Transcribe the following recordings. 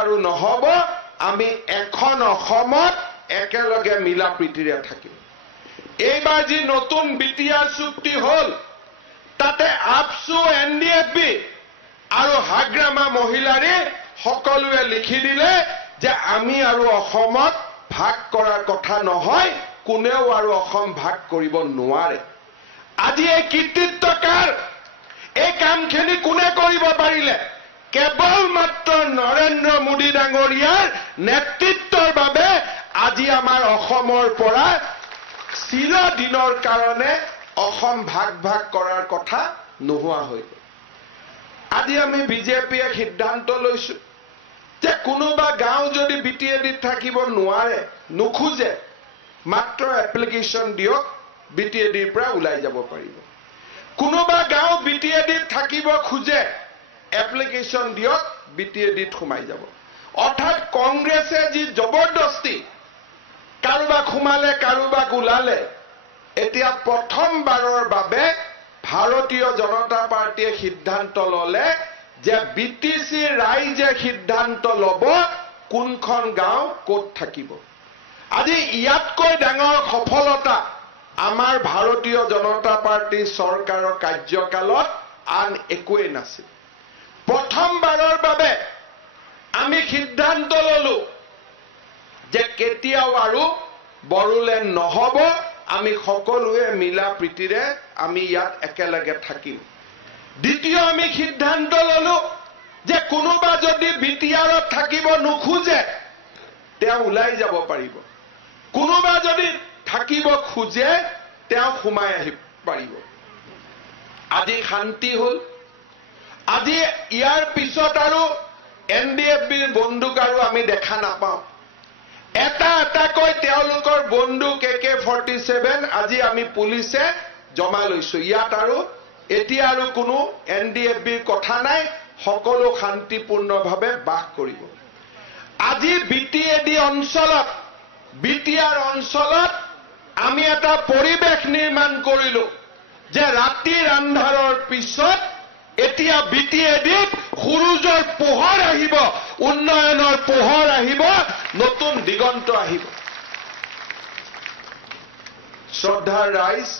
আৰু নহব আমি এখন অসমত একেলগে মিলা প্ৰীতিৰে থাকিম এইবাৰ যি নতুন বিটিআৰ চুক্তি হল তাতে আপসু এনডিএফবি আৰু হাগ্ৰামা মহিলাৰে সকলোৱে লিখি দিলে যে আমি আৰু অসমত ভাগ কৰাৰ কথা নহয় কোনেও আৰু অসম ভাগ কৰিব নোৱাৰে আজি এই কৃতিত্বকাৰ এই কামখিনি কোনে কৰিব পাৰিলে কেৱল মাত্ৰ নৰেন্দ্ৰ মোদী ডাঙৰীয়াৰ নেতৃত্বৰ বাবে আজি আমাৰ অসমৰ পৰা চিৰদিনৰ কাৰণে অসম ভাগ ভাগ কৰাৰ কথা নোহোৱা হৈ গ'ল আজি আমি বিজেপিয়ে সিদ্ধান্ত লৈছো যে কোনোবা গাঁও যদি বিটিএডিত থাকিব নোৱাৰে নোখোজে মাত্ৰ এপ্লিকেশন দিয়ক বিটিএডিৰ পৰা ওলাই যাব পাৰিব কোনোবা গাঁও বিটিএডিত থাকিব খোজে এপ্লিকেশন দিয়ক বিটিএডিত সোমাই যাব অৰ্থাৎ কংগ্ৰেছে যি জবৰদস্তি কাৰোবাক সোমালে কাৰোবাক ওলালে এতিয়া প্ৰথমবাৰৰ বাবে ভাৰতীয় জনতা পাৰ্টিয়ে সিদ্ধান্ত ললে যে বিটিসি ৰাইজে সিদ্ধান্ত লব কোনখন গাঁও ক'ত থাকিব আজি ইয়াতকৈ ডাঙৰ সফলতা আমাৰ ভাৰতীয় জনতা পাৰ্টি চৰকাৰৰ কাৰ্যকালত আন একোৱেই নাছিল প্ৰথমবাৰৰ বাবে আমি সিদ্ধান্ত ললো যে কেতিয়াও আৰু বড়োলেণ্ড নহব আমি সকলোৱে মিলা প্ৰীতিৰে আমি ইয়াত একেলগে থাকিম দ্বিতীয় আমি সিদ্ধান্ত ললো যে কোনোবা যদি বিটিআৰত থাকিব নোখোজে তেওঁ ওলাই যাব পাৰিব কোনোবা যদি থাকিব খোজে তেওঁ সোমাই আহিব পাৰিব আজি শান্তি হল আজি ইয়াৰ পিছত আৰু এনডিএফবিৰ বন্দুক আৰু আমি দেখা নাপাওঁ এটা এটাকৈ তেওঁলোকৰ বন্দুক AK-47 আজি আমি পুলিচে জমা লৈছো ইয়াত আৰু এতিয়া আৰু কোনো এনডিএফবিৰ কথা নাই সকলো শান্তিপূৰ্ণভাৱে বাস কৰিব আজি বিটিএডি অঞ্চলত বিটিআৰ অঞ্চলত আমি এটা পৰিবেশ নিৰ্মাণ কৰিলো যে ৰাতিৰ আন্ধাৰৰ পিছত এতিয়া বিটিএডিত সূৰুজৰ পোহৰ আহিব উন্নয়নৰ পোহৰ আহিব নতুন দিগন্ত আহিব শ্ৰদ্ধাৰ ৰাইজ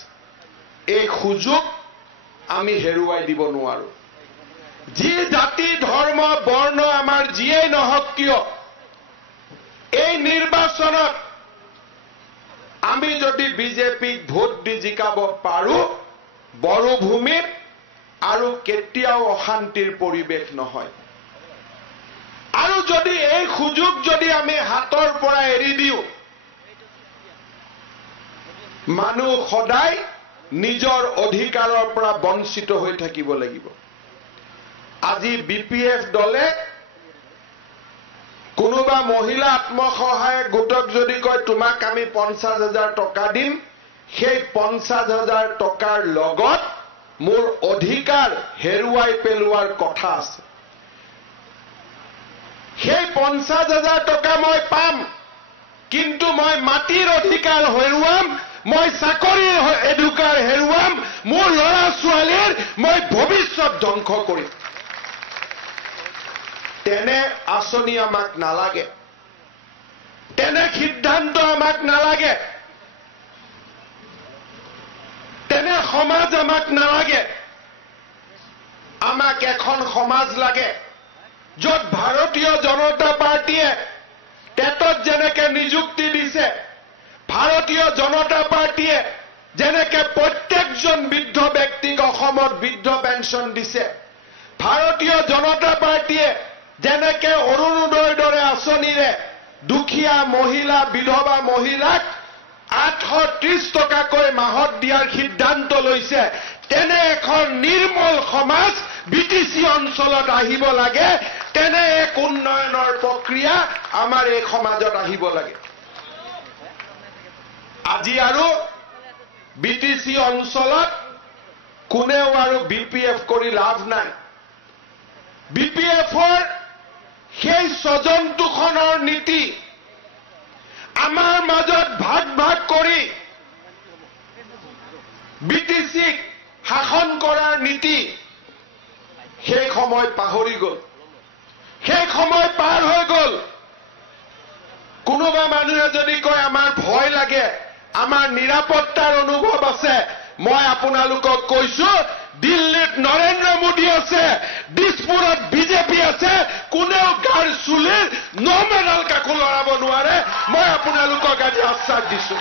এই সুযোগ আমি হেৰুৱাই দিব নোৱাৰো যি জাতি ধৰ্ম বৰ্ণ আমাৰ যিয়েই নহওক কিয় এই নিৰ্বাচনত আমি যদি বিজেপিক ভোট দি জিকাব পাৰো বড়ো ভূমিত আৰু কেতিয়াও অশান্তিৰ পৰিবেশ নহয় আৰু যদি এই সুযোগ যদি আমি হাতৰ পৰা এৰি দিও মানুহ সদায় নিজৰ অধিকাৰৰ পৰা বঞ্চিত হৈ থাকিব লাগিব আজি বিপিএফ দলে কোনোবা মহিলা আত্মসহায়ক গোটক যদি কয় তোমাক আমি 50,000 টকা দিম সেই 50,000 টকাৰ লগত মোৰ অধিকাৰ হেৰুৱাই পেলোৱাৰ কথা আছে সেই 50,000 টকা মই পাম কিন্তু মই মাটিৰ অধিকাৰ হেৰুৱাম মই চাকৰিৰ অধিকাৰ হেৰুৱাম মোৰ ল'ৰা ছোৱালীৰ মই ভৱিষ্যত ধ্বংস কৰিম তেনে আঁচনি আমাক নালাগে তেনে সিদ্ধান্ত আমাক নালাগে তেনে সমাজ আমাক নালাগে আমাক এখন সমাজ লাগে য'ত ভাৰতীয় জনতা পাৰ্টিয়ে টেটত যেনেকে নিযুক্তি দিছে ভাৰতীয় জনতা পাৰ্টিয়ে যেনেকে প্ৰত্যেকজন বৃদ্ধ ব্যক্তিক অসমত বৃদ্ধ পেঞ্চন দিছে ভাৰতীয় জনতা পাৰ্টিয়ে যেনেকে অৰুণোদয়ৰ দৰে আঁচনিৰে দুখীয়া মহিলা বিধৱা মহিলাক 830 টকাকৈ মাহত দিয়াৰ সিদ্ধান্ত লৈছে তেনে এখন নিৰ্মল সমাজ বিটিসি অঞ্চলত আহিব লাগে তেনে এক উন্নয়নৰ প্ৰক্ৰিয়া আমাৰ এই সমাজত আহিব লাগে আজি আৰু বিটিসি অঞ্চলত কোনেও আৰু বিপিএফ কৰি লাভ নাই বিপিএফৰ সেই স্বজনতোখনৰ নীতি আমাৰ মাজত ভাগ ভাগ কৰি বিটিসিক শাসন কৰাৰ নীতি সেই সময় পাহৰি গ'ল সেই সময় পাৰ হৈ গ'ল যদি কয় আমাৰ ভয় লাগে, আমাৰ নিৰাপত্তাৰ অনুভৱ আছে, মই আপোনালোকক কৈছো দিল্লীত নৰেন্দ্ৰ মোদী আছে, দিছপুৰত বিজেপি আছে, কোনেও গাৰ চুলিৰ মেডাল কাকো লৰাব নোৱাৰে। মই আপোনালোকক আজি আশ্বাস দিছো।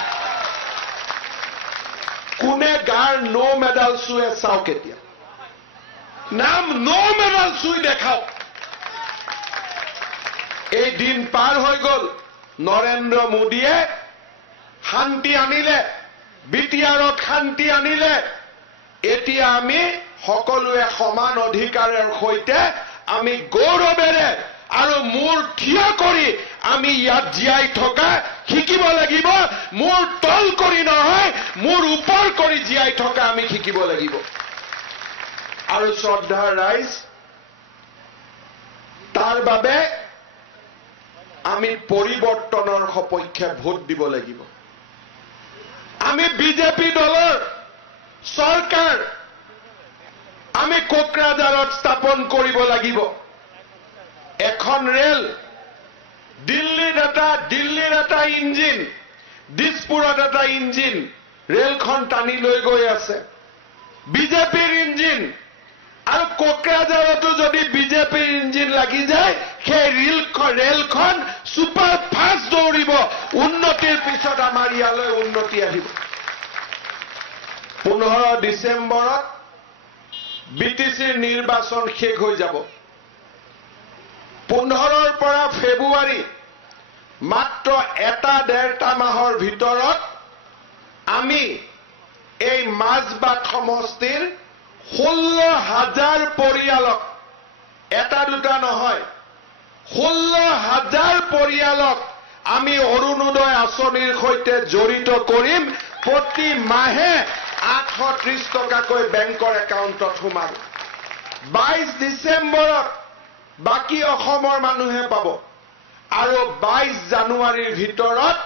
কোনে গাৰ মেডাল চুৱে চাওক, এতিয়া নাম মেডাল চুই দেখাওক। এই দিন পাৰ হৈ গল। নৰেন্দ্ৰ মোদীয়ে শান্তি আনিলে, বিটিআৰত শান্তি আনিলে। এতিয়া আমি সকলোৱে সমান অধিকাৰৰ সৈতে আমি গৌৰৱেৰে আৰু মূৰ থিয় কৰি আমি ইয়াত জীয়াই থকা শিকিব লাগিব। মূৰ তল কৰি নহয়, মূৰ ওপৰ কৰি জীয়াই থকা আমি শিকিব লাগিব। আৰু শ্ৰদ্ধাৰ ৰাইজ, তাৰ বাবে আমি পৰিৱৰ্তনৰ সপক্ষে ভোট দিব লাগিব। আমি বিজেপি দলৰ চৰকাৰ আমি কোকৰাঝাৰত স্থাপন কৰিব লাগিব। এখন ৰেল, দিল্লীৰ এটা ইঞ্জিন, দিছপুৰত এটা ইঞ্জিন, ৰেলখন টানি লৈ গৈ আছে, বিজেপিৰ ইঞ্জিন। আৰু কোকৰাঝাৰতো যদি বিজেপিৰ ইঞ্জিন লাগি যায়, সেই ৰেলখন ছুপাৰ ফাষ্ট দৌৰিব। উন্নতিৰ পিছত আমাৰ ইয়ালৈ উন্নতি আহিব। 15 ডিচেম্বৰত বিটিচিৰ নিৰ্বাচন শেষ হৈ যাব। 15ৰ পৰা ফেব্ৰুৱাৰী মাত্ৰ 1-1.5 মাহৰ ভিতৰত আমি এই মাজবাট সমষ্টিৰ 16,000 পৰিয়ালক, এটা দুটা নহয়, 16,000 পৰিয়ালক আমি অৰুণোদয় আঁচনিৰ সৈতে জড়িত কৰিম। প্ৰতি মাহে 830 টকাকৈ বেংকৰ একাউণ্টত সোমাব। 22 ডিচেম্বৰত বাকী অসমৰ মানুহে পাব। আৰু 22 জানুৱাৰীৰ ভিতৰত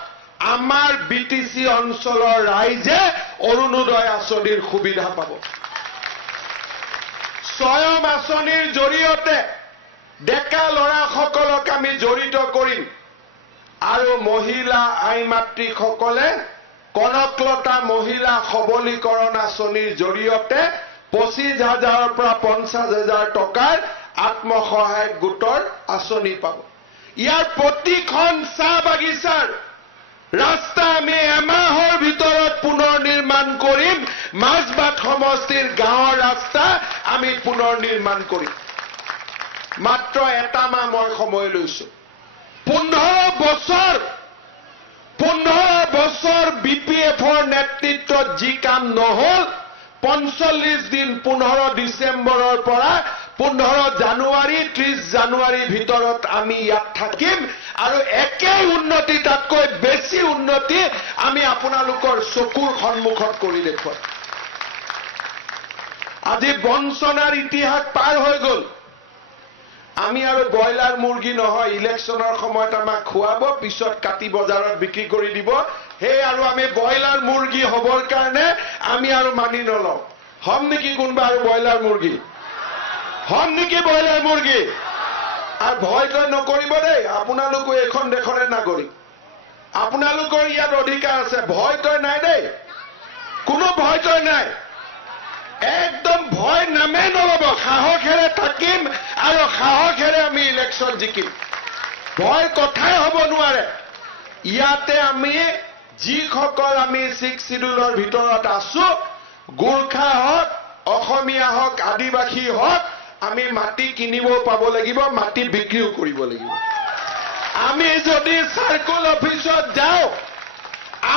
আমাৰ বিটিচি অঞ্চলৰ ৰাইজে অৰুণোদয় আঁচনিৰ সুবিধা পাব। স্বয়ং আঁচনিৰ জৰিয়তে ডেকা ল'ৰাসকলক আমি জড়িত কৰিম। আৰু মহিলা আই মাতৃসকলে কনকলতা মহিলা সবলীকৰণ আঁচনিৰ জৰিয়তে 25,000ৰ পৰা 50,000 টকাৰ আত্মসহায়ক গোটৰ আঁচনি পাব। ইয়াৰ প্ৰতিখন চাহ বাগিচাৰ ৰাস্তা আমি এমাহৰ ভিতৰত পুনৰ নিৰ্মাণ কৰিম। মাজবাট সমষ্টিৰ গাঁৱৰ ৰাস্তা আমি পুনৰ নিৰ্মাণ কৰিম। মাত্ৰ 1 মাহ মই সময় লৈছো। 15 বছৰ বিপিএফৰ নেতৃত্বত যি কাম নহল, 45 দিন 15 ডিচেম্বৰৰ পৰা 15 জানুৱাৰী 30 জানুৱাৰীৰ ভিতৰত আমি ইয়াত থাকিম। আৰু একেই উন্নতি, তাতকৈ বেছি উন্নতি আমি আপোনালোকৰ চকুৰ সন্মুখত কৰি দেখুৱাম। আজি বঞ্চনাৰ ইতিহাস পাৰ হৈ গল। আমি আৰু ব্ৰইলাৰ মুৰ্গী নহয়, ইলেকশ্যনৰ সময়ত আমাক খুৱাব, পিছত কাটি বজাৰত বিক্ৰী কৰি দিব। সেই আৰু আমি ব্ৰইলাৰ মুৰ্গী হবৰ কাৰণে আমি আৰু মানি নলওঁ। হম নেকি কোনোবা আৰু ব্ৰইলাৰ মুৰ্গী? হম নেকি ব্ৰইলাৰ মুৰ্গী? আৰু ভয় নকৰিব দেই। আপোনালোকো এখন দেশৰে নাগৰিক, আপোনালোকৰ ইয়াত অধিকাৰ আছে। ভয় নাই দেই, কোনো ভয় নাই। একদম ভয় নামে নলব। সাহসেৰে থাকিম আৰু সাহসেৰে আমি ইলেকশ্যন জিকিম। ভয় কথাই হ'ব নোৱাৰে। ইয়াতে আমি যিসকল আমি 6 শিডিউলৰ ভিতৰত আছো, গোৰ্খা হওক, অসমীয়া হওক, আদিবাসী হওক, আমি মাটি কিনিব পাব লাগিব, মাটি বিক্ৰীও কৰিব লাগিব। আমি যদি চাৰ্কল অফিচত যাওঁ,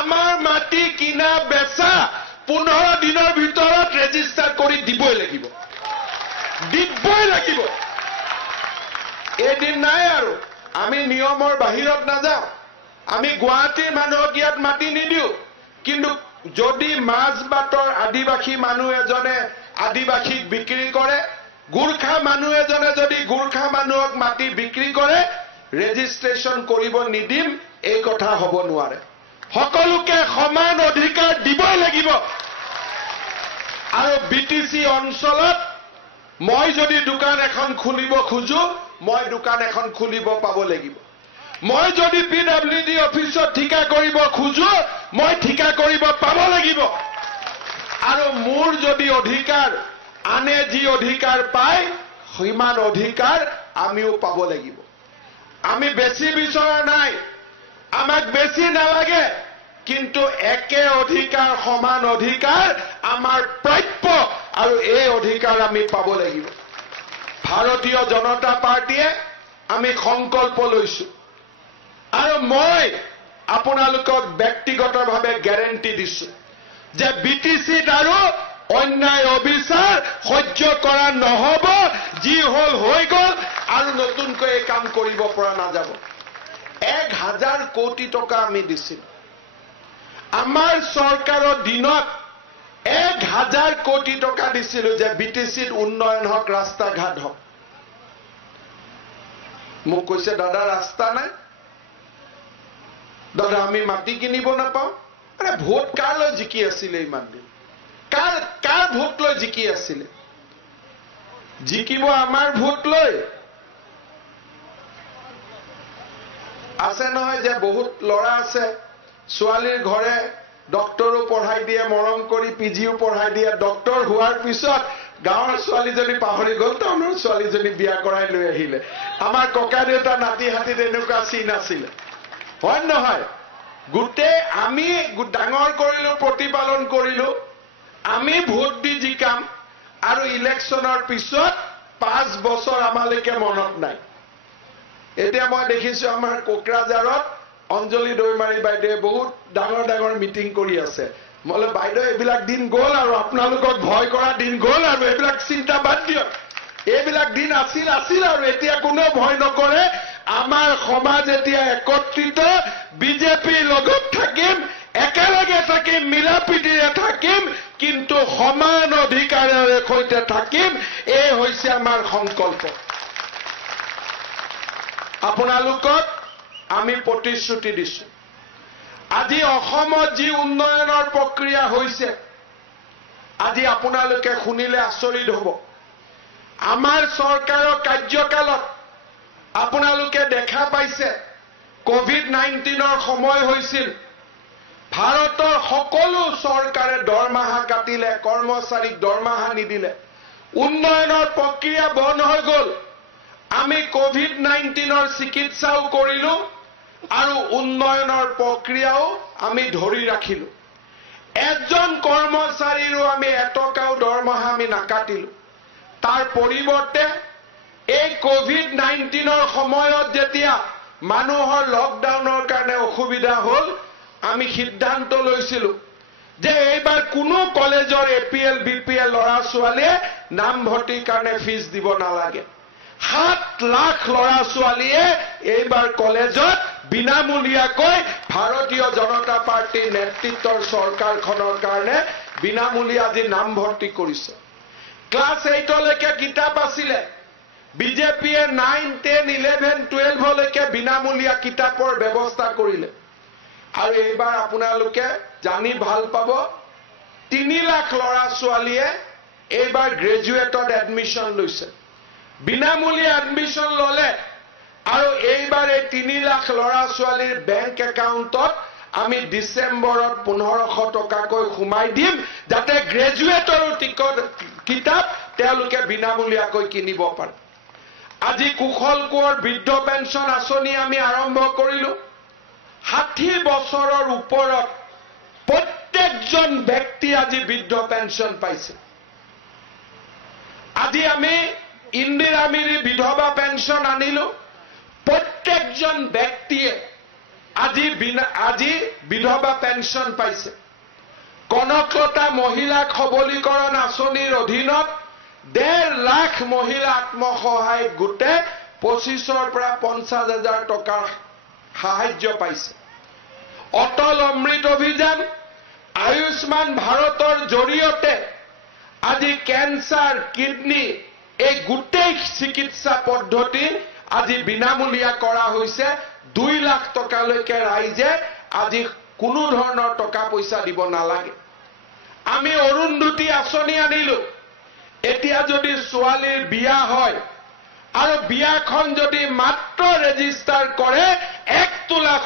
আমাৰ মাটি কিনা বেচা 15 দিনৰ ভিতৰত ৰেজিষ্টাৰ কৰি দিবই লাগিব। এদিন নাই আৰু আমি নিয়মৰ বাহিৰত নাযাওঁ। আমি গুৱাহাটীৰ মানুহক ইয়াত মাটি নিদিওঁ। কিন্তু যদি মাজবাটৰ আদিবাসী মানুহ এজনে আদিবাসীক বিক্ৰী কৰে, গোৰ্খা মানুহ এজনে যদি গোৰ্খা মানুহক মাটি বিক্ৰী কৰে, ৰেজিষ্ট্ৰেশ্যন কৰিব নিদিম, এই কথা হ'ব নোৱাৰে। সকলোকে সমান অধিকাৰ দিবই লাগিব। আৰু বিটিচি অঞ্চলত মই যদি দোকান এখন খুলিব খোজো, মই দোকান এখন খুলিব পাব লাগিব। মই যদি PWD অফিচত ঠিকা কৰিব খোজো মই ঠিকা কৰিব পাব লাগিব আৰু মোৰ যদি অধিকাৰ আনে যি অধিকাৰ পায় সিমান অধিকাৰ আমিও পাব লাগিব আমি বেছি বিচৰা নাই আমাক বেছি নালাগে কিন্তু একে অধিকাৰ সমান অধিকাৰ আমাৰ প্ৰাপ্য আৰু এই অধিকাৰ আমি পাব লাগিব ভাৰতীয় জনতা পাৰ্টিয়ে আমি সংকল্প লৈছো আৰু মই আপোনালোকক ব্যক্তিগতভাৱে গ্যাৰেণ্টি দিছো যে BTCত আৰু অন্যায় অবিচাৰ সহ্য কৰা নহব যি হল হৈ গল আৰু নতুনকৈ এই কাম কৰিব পৰা নাযাব 1000 কোটি টকা আমি দিছিল আমাৰ চৰকাৰৰ দিনত 1000 কোটি টকা দিছিল যে BTCত উন্নয়ন হক ৰাস্তা ঘাট হক মোক কৈছে দাদা ৰাস্তা নাই দাদা আমি মাটি কিনিব নাপাও আৰে ভোট কাৰলৈ জিকি আছিল ইমান দিন কাৰ ভোট লৈ জিকি আছিল জিকিব আমাৰ ভোট লৈ আছে নহয় যে বহুত লৰা আছে ছোৱালীৰ ঘৰে ডক্টৰো পঢ়াই দিয়ে মৰম কৰি পিজিও পঢ়াই দিয়ে ডক্টৰ হোৱাৰ পিছত গাঁৱৰ ছোৱালীজনী পাহৰি গল টাউনৰ ছোৱালীজনী বিয়া কৰাই লৈ আহিলে আমাৰ ককা দেউতা নাতি হাতীত এনেকুৱা চিন আছিল হয় নহয় গোটেই আমি ডাঙৰ কৰিলো প্ৰতিপালন কৰিলো আমি ভোট দি জিকাম আৰু ইলেকশ্যনৰ পিছত 5 বছৰ আমালৈকে মনত নাই এতিয়া মই দেখিছো আমাৰ কোকৰাঝাৰত অঞ্জলি দৈমাৰী বাইদেৱে বহুত ডাঙৰ মিটিং কৰি আছে মলে বাইদেউ এইবিলাক দিন গ'ল আৰু আপোনালোকক ভয় কৰা দিন গ'ল আৰু এইবিলাক চিন্তা বাদ দিয়ক এইবিলাক দিন আছিল আৰু এতিয়া কোনো ভয় নকৰে আমাৰ সমাজ এতিয়া একত্ৰিত বিজেপিৰ লগত থাকিম একেলগে থাকিম মিলাপ্ৰীতিৰে থাকিম কিন্তু সমান অধিকাৰেৰে সৈতে থাকিম এই হৈছে আমাৰ সংকল্প আপোনালোকক আমি প্ৰতিশ্ৰুতি দিছো আজি অসমত যি উন্নয়নৰ প্ৰক্ৰিয়া হৈছে আজি আপোনালোকে শুনিলে আচৰিত হ'ব আমাৰ চৰকাৰৰ কাৰ্যকালত আপোনালোকে দেখা পাইছে কোভিড-19ৰ সময় হৈছিল ভাৰতৰ সকলো চৰকাৰে দৰমহা কাটিলে কৰ্মচাৰীক দৰমহা নিদিলে উন্নয়নৰ প্ৰক্ৰিয়া বন্ধ হৈ গল আমি কোভিড-19ৰ চিকিৎসাও কৰিলো আৰু উন্নয়নৰ প্ৰক্ৰিয়াও আমি ধৰি ৰাখিলো এজন কৰ্মচাৰীৰো আমি এটকাও দৰমহা আমি নাকাটিলো তাৰ পৰিৱৰ্তে এই কোভিড-19ৰ সময়ত যেতিয়া মানুহৰ লকডাউনৰ কাৰণে অসুবিধা হল আমি সিদ্ধান্ত লৈছিলো যে এইবাৰ কোনো কলেজৰ APL BPL লৰা ছোৱালীয়ে নামভৰ্তিৰ কাৰণে ফিজ দিব নালাগে 7 লাখ লৰা ছোৱালীয়ে এইবাৰ কলেজত বিনামূলীয়াকৈ ভাৰতীয় জনতা পাৰ্টিৰ নেতৃত্বৰ চৰকাৰখনৰ কাৰণে বিনামূলীয়া আজি নামভৰ্তি কৰিছে ক্লাছ 8 লৈকে কিতাপ আছিলে বিজেপিয়ে 9, 10, 11, 12 লৈকে বিনামূলীয়া কিতাপৰ ব্যৱস্থা কৰিলে আৰু এইবাৰ আপোনালোকে জানি ভাল পাব 3 লাখ লৰা ছোৱালীয়ে এইবাৰ গ্ৰেজুৱেটত এডমিশন লৈছে বিনামূলীয়া এডমিশন ললে আৰু এইবাৰ এই 3 লাখ লৰা ছোৱালীৰ বেংক একাউণ্টত আমি ডিসেম্বৰত 1500 টকাকৈ খুমাই দিম যাতে গ্ৰেজুৱেটৰ কিতাপ তেওঁলোকে বিনামূলীয়াকৈ কিনিব পাৰে আজি কুশল কোঁৱৰ বৃদ্ধ পেঞ্চন আঁচনি আমি আৰম্ভ কৰিলো 60 বছৰৰ ওপৰত প্ৰত্যেকজন ব্যক্তি আজি বৃদ্ধ পেঞ্চন পাইছে আজি আমি ইন্দিৰা মিৰি বিধৱা পেঞ্চন আনিলো প্ৰত্যেকজন ব্যক্তিয়ে আজি বিধৱা পেঞ্চন পাইছে কনকলতা মহিলা সবলীকৰণ আঁচনিৰ অধীনত 1.5 লাখ মহিলা আত্মসহায়ক গোটে 25ৰ পৰা 50,000 টকাৰ সাহায্য পাইছে অটল অমৃত অভিযান আয়ুষ্মান ভাৰতৰ জৰিয়তে আজি ক্যান্সাৰ কিডনি এই গোটেই চিকিৎসা পদ্ধতি আজি বিনামূলীয়া কৰা হৈছে 2 লাখ টকালৈকে ৰাইজে আজি কোনো ধৰণৰ টকা পইচা দিব নালাগে আমি অৰুন্ধতী আঁচনি আনিলো এতিয়া যদি ছোৱালীৰ বিয়া হয় আৰু বিয়াখন যদি মাত্ৰ ৰেজিষ্টাৰ কৰে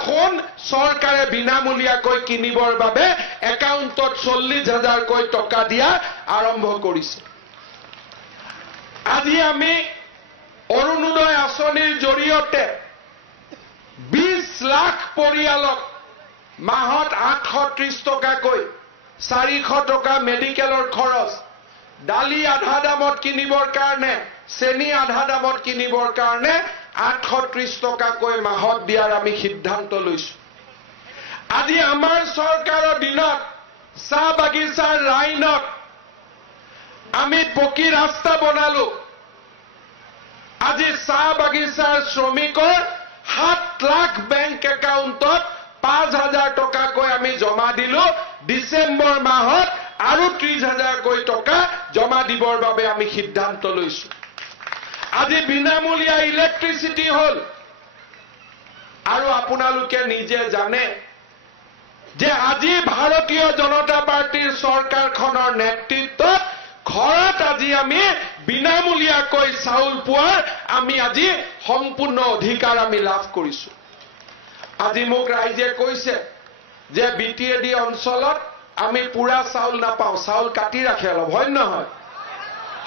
সোণ চৰকাৰে বিনামূলীয়াকৈ কিনিবৰ বাবে একাউণ্টত 40,000কৈ টকা দিয়া আৰম্ভ কৰিছে। আজি আমি অৰুণোদয় আঁচনিৰ জৰিয়তে 20 লাখ পৰিয়ালক মাহত 830 টকাকৈ 400 টকা মেডিকেলৰ খৰচ, দালি আধা দামত কিনিবৰ কাৰণে, চেনি আধা দামত কিনিবৰ কাৰণে 830 টকাকৈ মাহত দিয়াৰ আমি সিদ্ধান্ত লৈছো। আজি আমাৰ চৰকাৰৰ দিনত চাহ বাগিচাৰ লাইনত আমি পকী ৰাস্তা বনালো। আজি চাহ বাগিচাৰ শ্ৰমিকৰ 7 লাখ বেংক একাউণ্টত 5,000 টকাকৈ আমি জমা দিলো। ডিচেম্বৰ মাহত আৰু 30,000কৈ টকা জমা দিবৰ বাবে আমি সিদ্ধান্ত লৈছো। আজি বিনামূলীয়া ইলেক্ট্ৰিচিটি হল। আৰু আপোনালোকে নিজে জানে যে আজি ভাৰতীয় জনতা পাৰ্টিৰ চৰকাৰখনৰ নেতৃত্বত ঘৰত আজি আমি বিনামূলীয়াকৈ চাউল পোৱাৰ আমি আজি সম্পূৰ্ণ অধিকাৰ আমি লাভ কৰিছো। আজি মোক ৰাইজে কৈছে যে বিটিএডি অঞ্চলত আমি পুৰা চাউল নাপাওঁ, চাউল কাটি ৰাখে অলপ, হয় নহয়?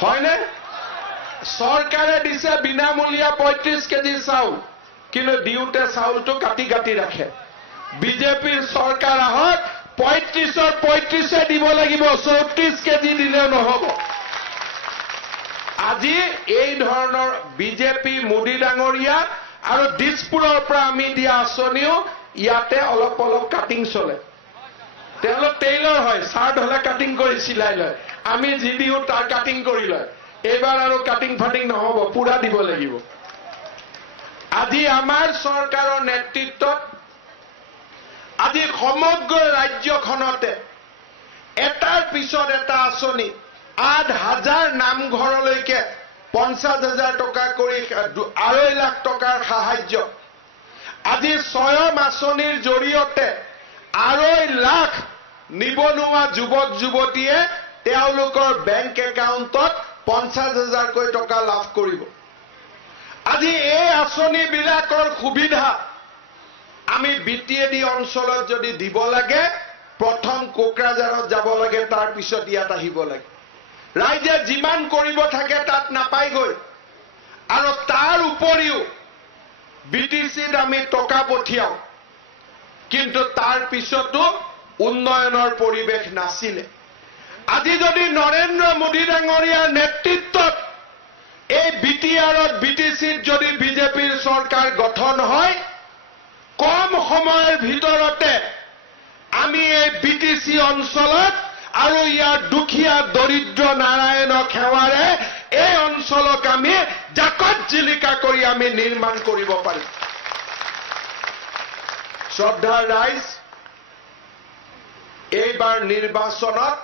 হয়নে? চৰকাৰে দিছে বিনামূলীয়া 35 কেজি চাউল, কিন্তু দিওঁতে চাউলটো কাটি কাটি ৰাখে। বিজেপিৰ চৰকাৰ আহক 35ৰ 35 দিব লাগিব, 34 কেজি দিলেও নহব। আজি এই ধৰণৰ বিজেপি মোদী ডাঙৰীয়া আৰু দিছপুৰৰ পৰা আমি দিয়া আঁচনিও ইয়াতে অলপ অলপ কাটিং চলে। তেওঁলোক টেইলৰ হয়, চাৰ্ট হলে কাটিং কৰি চিলাই লয়, আমি যি দিওঁ তাৰ কাটিং কৰি লয়। এইবাৰ আৰু কাটিং ফাটিং নহব, পুৰা দিব লাগিব। আজি আমাৰ চৰকাৰৰ নেতৃত্বত আজি সমগ্ৰ ৰাজ্যখনতে এটাৰ পিছত এটা আঁচনি, 8,000 নামঘৰলৈকে 50,000 টকা কৰি 2.5 লাখ টকাৰ সাহায্য। আজি স্বয়ং আঁচনিৰ জৰিয়তে 2.5 লাখ নিবনুৱা যুৱক যুৱতীয়ে তেওঁলোকৰ বেংক একাউণ্টত 50,000কৈ টকা লাভ কৰিব। আজি এই আঁচনিবিলাকৰ সুবিধা আমি বিটিএডি অঞ্চলত যদি দিব লাগে, প্ৰথম কোকৰাঝাৰত যাব লাগে, তাৰ পিছত ইয়াত আহিব লাগে। ৰাইজে যিমান কৰিব থাকে তাত নাপায়গৈ। আৰু তাৰ উপৰিও বিটিচিত আমি টকা পঠিয়াও, কিন্তু তাৰ পিছতো উন্নয়নৰ পৰিৱেশ নাছিলে। আজি যদি নৰেন্দ্ৰ মোদী ডাঙৰীয়াৰ নেতৃত্বত এই বিটিআৰত বিটিচিত যদি বিজেপিৰ চৰকাৰ গঠন হয়, কম সময়ৰ ভিতৰতে আমি এই বিটিচি অঞ্চলত আৰু ইয়াৰ দুখীয়া দৰিদ্ৰ নাৰায়ণক সেৱাৰে এই অঞ্চলক আমি জাকত জিলিকা কৰি আমি নিৰ্মাণ কৰিব পাৰিম। শ্ৰদ্ধাৰ ৰাইজ, এইবাৰ নিৰ্বাচনত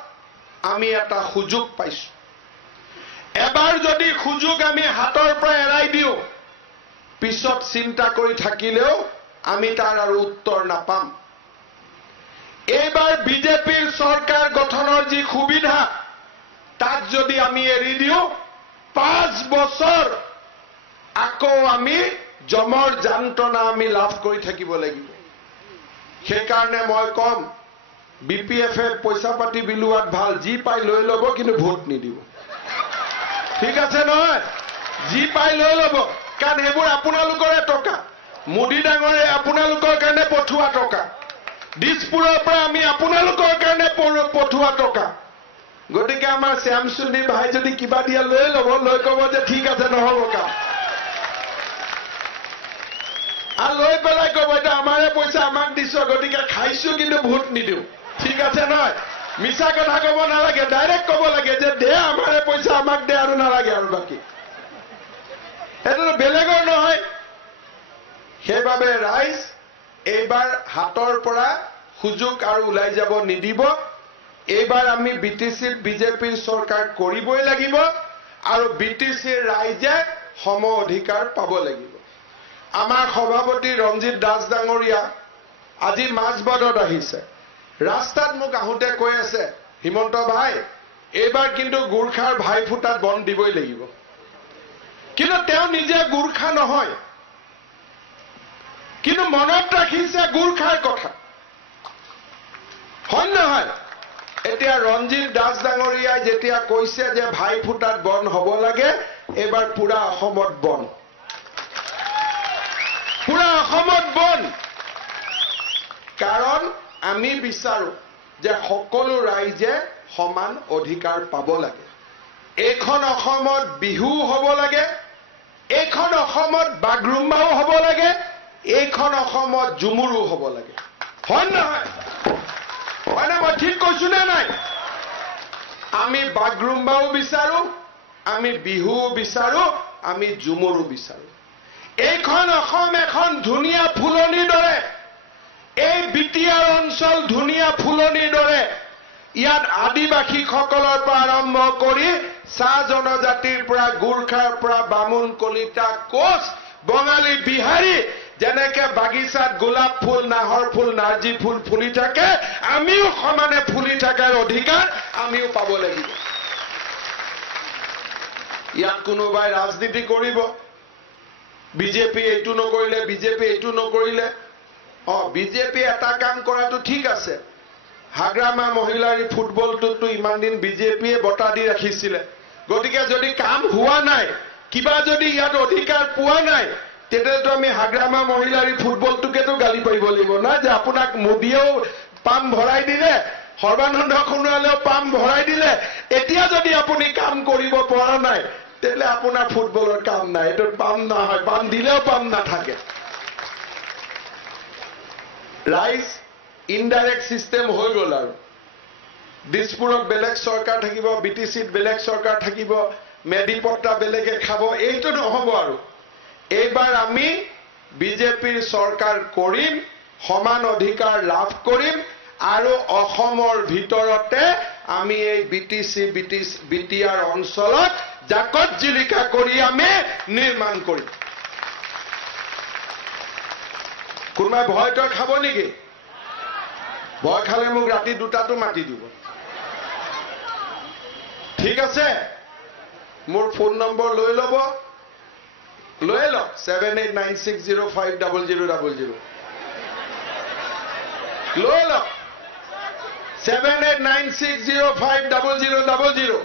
আমি এটা সুযোগ পাইছো। এবাৰ যদি সুযোগ আমি হাতৰ পৰা এৰাই দিওঁ, পিছত চিন্তা কৰি থাকিলেও আমি তাৰ আৰু উত্তৰ নাপাম। এইবাৰ বিজেপিৰ চৰকাৰ গঠনৰ যি সুবিধা, তাক যদি আমি এৰি দিওঁ, 5 বছৰ আকৌ আমি জমৰ যন্ত্ৰণা আমি লাভ কৰি থাকিব লাগিব। সেইকাৰণে মই কম, বিপিএফে পইচা পাতি বিলোৱাত ভাল, যি পাই লৈ ল'ব, কিন্তু ভোট নিদিব। ঠিক আছে নহয়? যি পাই লৈ ল'ব, কাৰণ সেইবোৰ আপোনালোকৰে টকা, মোদী ডাঙৰে আপোনালোকৰ কাৰণে পঠোৱা টকা, দিছপুৰৰ পৰা আমি আপোনালোকৰ কাৰণে পঠোৱা টকা। গতিকে আমাৰ শ্যাম সুন্দৰ ভাই যদি কিবা দিয়া লৈ ল'ব, লৈ ক'ব যে ঠিক আছে, নহ'ব কাম। আৰু লৈ পেলাই ক'ব এতিয়া আমাৰে পইচা আমাক দিছ, গতিকে খাইছো কিন্তু ভোট নিদিওঁ। ঠিক আছে নহয়? মিছা কথা ক'ব নালাগে, ডাইৰেক্ট ক'ব লাগে যে দে আমাৰে পইচা আমাক দে, আৰু নালাগে আৰু বাকী। সেইটো বেলেগৰ নহয়। সেইবাবে ৰাইজ এইবাৰ হাতৰ পৰা সুযোগ আৰু ওলাই যাব নিদিব। এইবাৰ আমি বিটিচিত বিজেপিৰ চৰকাৰ কৰিবই লাগিব, আৰু বিটিচিৰ ৰাইজে সম অধিকাৰ পাব লাগিব। আমাৰ সভাপতি ৰঞ্জিত দাস ডাঙৰীয়া আজি মাজবাটত আহিছে। ৰাস্তাত মোক আহোঁতে কৈ আছে, হিমন্ত ভাই, এইবাৰ কিন্তু গোৰ্খাৰ ভাই ফুটাত বন্ধ দিবই লাগিব। কিন্তু তেওঁ নিজে গোৰ্খা নহয়, কিন্তু মনত ৰাখিছে গোৰ্খাৰ কথা হয় নহয় এতিয়া ৰঞ্জিত দাস ডাঙৰীয়াই যেতিয়া কৈছে যে ভাই ফুটাত বন হ'ব লাগে এবাৰ পুৰা অসমত বন কাৰণ আমি বিচাৰো যে সকলো ৰাইজে সমান অধিকাৰ পাব লাগে এইখন অসমত বিহু হ'ব লাগে এইখন অসমত বাগৰুম্বাও হ'ব লাগে এইখন অসমত জুমুৰু হ'ব লাগে হয় নহয় মানে মই ঠিক কৈছো নে নাই আমি বাগৰুম্বাও বিচাৰো আমি বিহুও বিচাৰো আমি জুমুৰু বিচাৰো এইখন অসম এখন ধুনীয়া ফুলনিৰ দৰে এই বিটিয়াৰ অঞ্চল ধুনীয়া ফুলনিৰ দৰে ইয়াত আদিবাসীসকলৰ পৰা আৰম্ভ কৰি চাহ জনজাতিৰ পৰা গোৰ্খাৰ পৰা বামুণ কলিতা কোচ বঙালী বিহাৰী যেনেকে বাগিচাত গোলাপ ফুল নাহৰ ফুল নাৰ্জী ফুল ফুলি থাকে আমিও সমানে ফুলি থকাৰ অধিকাৰ আমিও পাব লাগিব ইয়াত কোনোবাই ৰাজনীতি কৰিব বিজেপি এইটো নকৰিলে বিজেপি এইটো নকৰিলে বিজেপি এটা কাম কৰাটো ঠিক আছে হাগ্ৰামা মহিলাৰ ফুটবলটোতো ইমান দিন বিজেপিয়ে বটা দি ৰাখিছিলে গতিকে যদি কাম হোৱা নাই কিবা যদি ইয়াত অধিকাৰ পোৱা নাই তেতিয়াতো আমি হাগ্ৰামা মহিলাৰ ফুটবলটোকেতো গালি পাৰিব লাগিব না যে আপোনাক মোদীয়েও পাম ভৰাই দিলে সৰ্বানন্দ সোণোৱালেও পাম ভৰাই দিলে এতিয়া যদি আপুনি কাম কৰিব পৰা নাই তেতিয়াহ'লে আপোনাৰ ফুটবলৰ কাম নাই এইটো পাম নহয় পাম দিলেও পাম নাথাকে ৰাইজ ইনডাইৰেক্ট সিস্টেম হৈ গ'ল আৰু দিছপুৰত বেলেগ চৰকাৰ থাকিব বিটিচিত বেলেগ চৰকাৰ থাকিব মেডিপট্টা বেলেগে খাব এইটো নহ'ব আৰু এইবাৰ আমি বিজেপিৰ চৰকাৰ কৰিম সমান অধিকাৰ লাভ কৰিম আৰু অসমৰ ভিতৰতে আমি এই বিটিচি বিটিআৰ অঞ্চলত জাকত জিলিকা কৰি আমি নিৰ্মাণ কৰিম কোনোবাই ভয়টো খাব নেকি ভয় খালে মোক ৰাতি দুটাটো মাতি দিব ঠিক আছে মোৰ ফোন নম্বৰ লৈ ল'ব লৈ লওক 7896050000 লৈ লওক 7896050000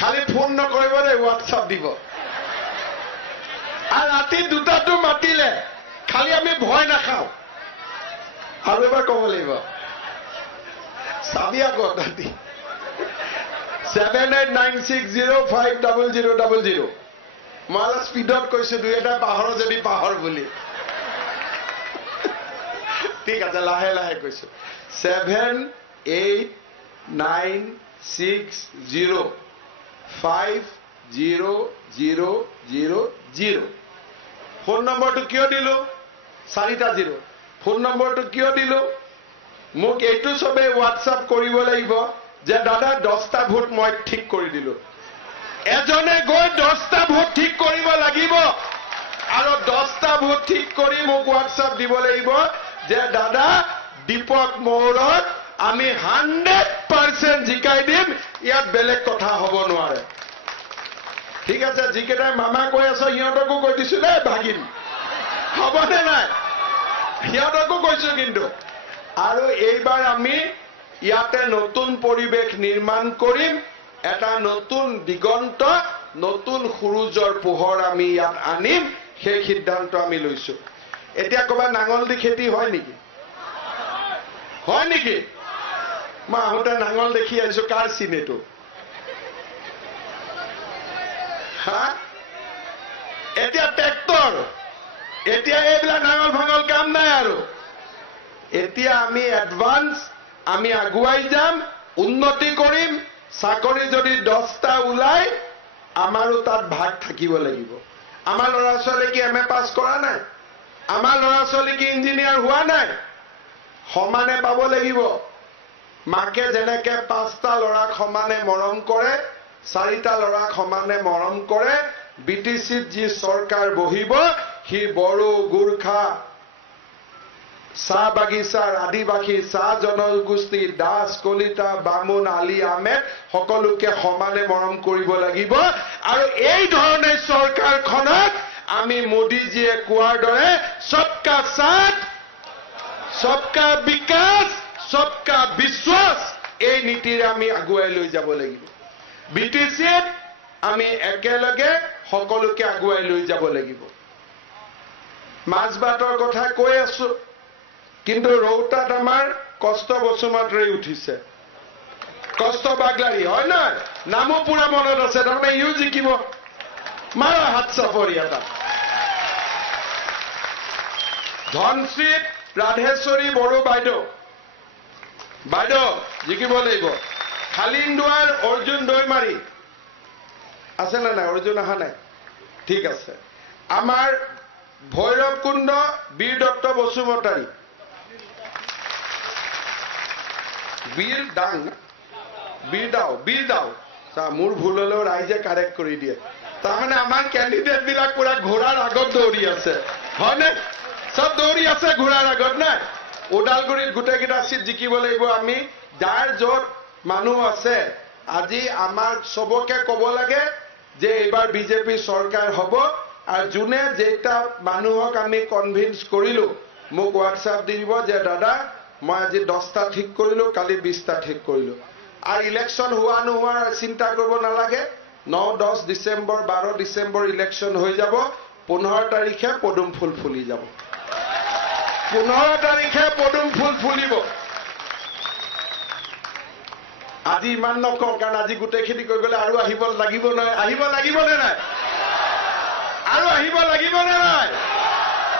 খালি ফোন নকৰিব দেই হোৱাটছআপ দিব আৰু ৰাতি দুটাটো মাতিলে খালি আমি ভয় নাখাওঁ আৰু এবাৰ ক'ব লাগিব চাবি আকৌ ৰাতি 7896050000 মই অলপ স্পীডত কৈছো দুই এটা পাহৰ যদি পাহৰ বুলি ঠিক আছে লাহে লাহে কৈছো 7896050000 ফোন নম্বৰটো কিয় দিলো 4টা 0 ফোন নম্বৰটো কিয় দিলো মোক এইটো সবে হোৱাটছআপ কৰিব লাগিব যে দাদা 10টা ভোট মই ঠিক কৰি দিলো এজনে গৈ 10টা ভোট ঠিক কৰিব লাগিব আৰু 10টা ভোট ঠিক কৰি মোক হোৱাটছআপ দিব লাগিব যে দাদা দীপক মহৰত আমি 100% জিকাই দিম ইয়াত বেলেগ কথা হ'ব নোৱাৰে ঠিক আছে যিকেইটা মামা কৈ আছে সিহঁতকো কৈ দিছো দেই ভাগিন হ'বনে নাই সিহঁতকো কৈছো কিন্তু আৰু এইবাৰ আমি ইয়াতে নতুন পৰিৱেশ নিৰ্মাণ কৰিম এটা নতুন দিগন্ত নতুন সূৰুজৰ পোহৰ আমি ইয়াত আনিম সেই সিদ্ধান্ত আমি লৈছো এতিয়া কবা নাঙল দি খেতি হয় নেকি মই আহোঁতে নাঙল দেখি আহিছো কাৰ চিনেটো এতিয়া ট্ৰেক্টৰ এতিয়া এইবিলাক নাঙল ভাঙল কাম নাই আৰু এতিয়া আমি এডভান্স আমি আগুৱাই যাম উন্নতি কৰিম চাকৰি যদি 10টা ওলাই আমাৰো তাত ভাগ থাকিব লাগিব আমাৰ ল'ৰা ছোৱালী কি এমএ পাছ কৰা নাই আমাৰ ল'ৰা ছোৱালী কি ইঞ্জিনিয়াৰ হোৱা নাই সমানে পাব লাগিব মাকে যেনেকে 5টা ল'ৰাক সমানে মৰম কৰে 4টা ল'ৰাক সমানে মৰম কৰে বিটিচিত যি চৰকাৰ বহিব সি বড়ো গোৰ্খা চাহ বাগিচাৰ আদিবাসী চাহ জনগোষ্ঠী দাস কলিতা বামুণ আলি আহমেদ সকলোকে সমানে মৰম কৰিব লাগিব আৰু এই ধৰণে চৰকাৰখনক আমি মোদীজীয়ে কোৱাৰ দৰে সবকা সাথ সবকা বিকাশ সবকা বিশ্বাস এই নীতিৰে আমি আগুৱাই লৈ যাব লাগিব বিটিচিত আমি একেলগে সকলোকে আগুৱাই লৈ যাব লাগিব মাছ বাটৰ কথা কৈ আছো কিন্তু ৰৌতাত আমাৰ কষ্ট বসুমাত্ৰী উঠিছে কষ্ট বাগলাৰী হয় না নামো পুৰা মনত আছে তাৰমানে ইউ জিকিব মাৰা হাত চাপৰি এটা ধনশ্ৰীত ৰাধেশ্বৰী বড়ো বাইদেউ জিকিব লাগিব খালিন্দুৱাৰ অৰ্জুন দৈমাৰী আছে না নাই অৰ্জুন অহা নাই ঠিক আছে আমাৰ ভৈৰৱকুণ্ড বীৰ দত্ত বসুমতাৰী বীৰদাও মোৰ ভুল হলেও ৰাইজে কাৰেক্ট কৰি দিয়ে তাৰমানে আমাৰ কেণ্ডিডেট বিলাক পুৰা ঘোঁৰাৰ আগত দৌৰি আছে হয়নে সব দৌৰি আছে ঘোঁৰাৰ আগত নাই ওদালগুৰিত গোটেইকেইটা চিট জিকিব লাগিব আমি যাৰ য'ত মানুহ আছে আজি আমাৰ সবকে ক'ব লাগে যে এইবাৰ বিজেপি চৰকাৰ হ'ব আৰু যোনে যেটা মানুহক আমি কনভিন্স কৰিলো মোক হোৱাটছআপ দি দিব যে দাদা মই আজি 10টা ঠিক কৰিলো কালি 20টা ঠিক কৰিলো আৰু ইলেকশ্যন হোৱা নোহোৱাৰ চিন্তা কৰিব নালাগে 9-10 ডিসেম্বৰ 12 ডিসেম্বৰ ইলেকশ্যন হৈ যাব 15 তাৰিখে পদুম ফুল ফুলি যাব 15 তাৰিখে পদুম ফুল ফুলিব আজি ইমান নকওঁ কাৰণ আজি গোটেইখিনি কৈ গ'লে আৰু আহিব লাগিব নহয় আহিব লাগিবনে নাই আৰু আহিব লাগিবনে নাই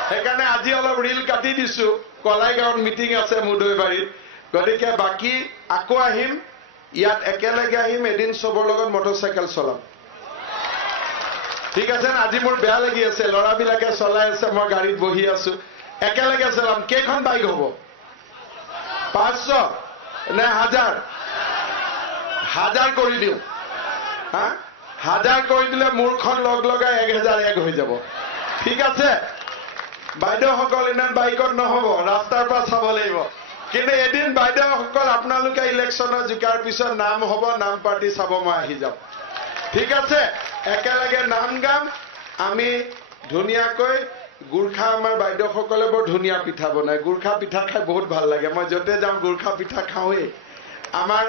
সেইকাৰণে আজি অলপ ৰিল কাটি দিছো কলাইগাঁৱত মিটিং আছে মুদৈবাৰীত গতিকে বাকি আকৌ আহিম ইয়াত একেলগে আহিম এদিন সবৰ লগত মটৰচাইকেল চলাম ঠিক আছে আজি মোৰ বেয়া লাগি আছে লৰাবিলাকে চলাই আছে মই গাড়ীত বহি আছো একেলগে চলাম কেইখন বাইক হ'ব 500 নে 1000 কৰি দিও হা 1000 কৰি দিলে মোৰখন লগ লগাই 1001 হৈ যাব ঠিক আছে বাইদেউসকল ইমান বাইকত নহব ৰাস্তাৰ পৰা চাব লাগিব কিন্তু এদিন বাইদেউসকল আপোনালোকে ইলেকশ্যনৰ জিকাৰ পিছত নাম হ'ব নাম পাৰ্টি চাব মই আহি যাম ঠিক আছে একেলগে নাম গাম আমি ধুনীয়াকৈ গুৰখা আমাৰ বাইদেউসকলে বৰ ধুনীয়া পিঠা বনায় গুৰখা পিঠা খাই বহুত ভাল লাগে মই যতে যাম গুৰখা পিঠা খাওঁৱেই আমাৰ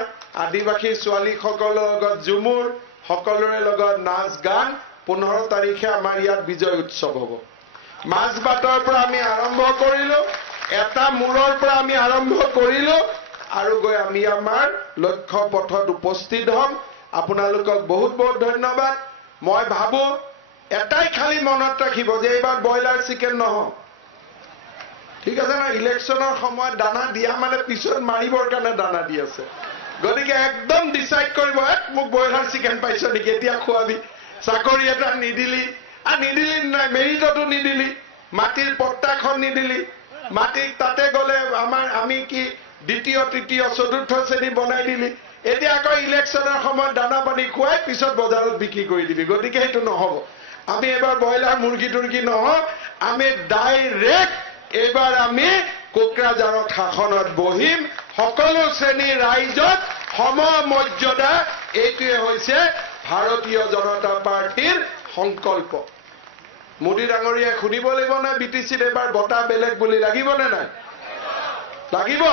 আদিবাসী ছোৱালীসকলৰ লগত ঝুমুৰ সকলোৰে লগত নাচ গান 15 তাৰিখে আমাৰ ইয়াত বিজয় উৎসৱ হ'ব মাছ বাটৰ পৰা আমি আৰম্ভ কৰিলো এটা মূৰৰ পৰা আমি আৰম্ভ কৰিলো আৰু গৈ আমি আমাৰ লক্ষ্য পথত উপস্থিত হ'ম আপোনালোকক বহুত বহুত ধন্যবাদ মই ভাবো এটাই খালি মনত ৰাখিব যে এইবাৰ বয়লাৰ চিকেন নহয় ঠিক আছে না ইলেকশ্যনৰ সময়ত দানা দিয়া মানে পিছত মাৰিবৰ কাৰণে দানা দি আছে গতিকে একদম ডিসাইড কৰিব মোক বয়লাৰ চিকেন পাইছ নেকি এতিয়া খোৱাবি চাকৰি এটা নিদিলি নাই মেৰিটতো নিদিলি মাটিৰ পট্টাখন নিদিলি মাটিক তাতে গলে আমি কি দ্বিতীয় তৃতীয় চতুৰ্থ শ্ৰেণী বনাই দিলি এতিয়া আকৌ ইলেকশ্যনৰ সময়ত দানা পানী খুৱাই পিছত বজাৰত বিক্ৰী কৰি দিবি গতিকে সেইটো নহব আমি এবাৰ বয়লাৰ মুৰ্গী তুৰ্গী নহয় আমি ডাইৰেক্ট এবাৰ আমি কোকৰাঝাৰত শাসনত বহিম সকলো শ্ৰেণীৰ ৰাইজত সমমৰ্যাদা এইটোৱে হৈছে ভাৰতীয় জনতা পাৰ্টিৰ সংকল্প মোদী ডাঙৰীয়াই শুনিব লাগিব না বিটিচিত এবাৰ বটা বেলেগ বুলি লাগিবনে নাই লাগিব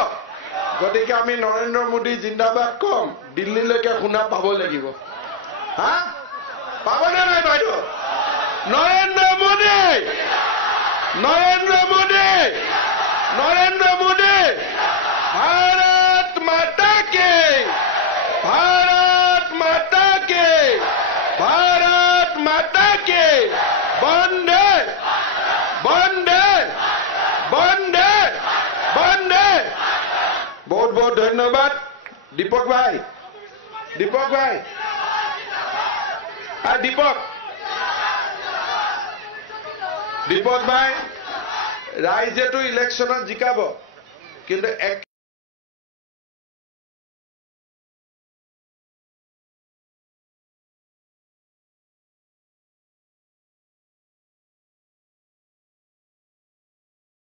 গতিকে আমি নৰেন্দ্ৰ মোদী জিন্দাবাদ কম দিল্লীলৈকে শুনা পাব লাগিব হা পাবনে নাই বাইদেউ নৰেন্দ্ৰ মোদী ভাৰত মাতা কে বন্দে বহুত বহুত ধন্যবাদ দীপক ভাই দীপক ভাই ৰাইজেতো ইলেকশ্যনত জিকাব কিন্তু